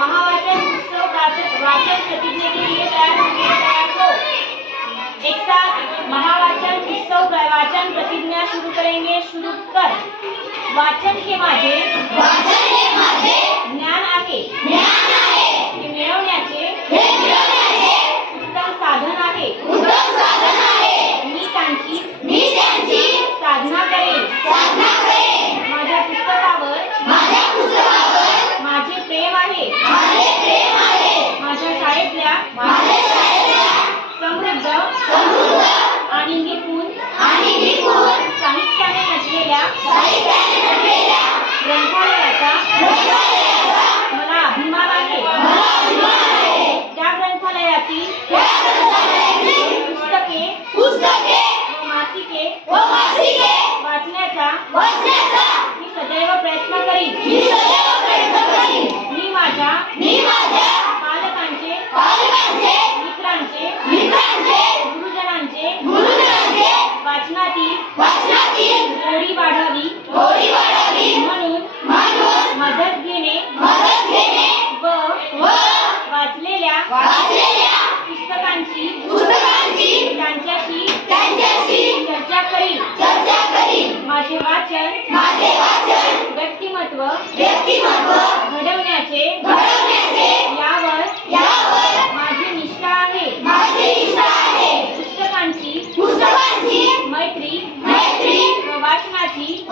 महावाचन उत्सव वाचन प्रतिज्ञा के लिए तैयार हो। एक साथ महावाचन उत्सव वाचन प्रतिज्ञा शुरू करेंगे। शुरू कर। वाचन हे माझे ज्ञान आहे हे मिळवण्याचे उत्तम साधन आहे मी त्यांची साधना करेन माझ्या पुस्तकावर माझे प्रेम आहे माझ्या शाळेतल्या समृद्ध आणि निपुण साहित्याने नटलेल्या ग्रंथालयाचा मला अभिमान आहे त्या ग्रंथालयातील पुस्तके व मासिके वाचण्याचा मी सदैव प्रयत्न करीन मी माझ्या पालकांचे मित्रांचे गुरुजनांचे वाचनातील गोडी वाढावी म्हणून मदत घेणे व वाचलेल्या पुस्तकांची त्यांच्याशी चर्चा करीन माझे वाचन व्यक्तिमत्व घडवण्याचे यावर माझी निष्ठा आहे पुस्तकांची मैत्री व वाचनाची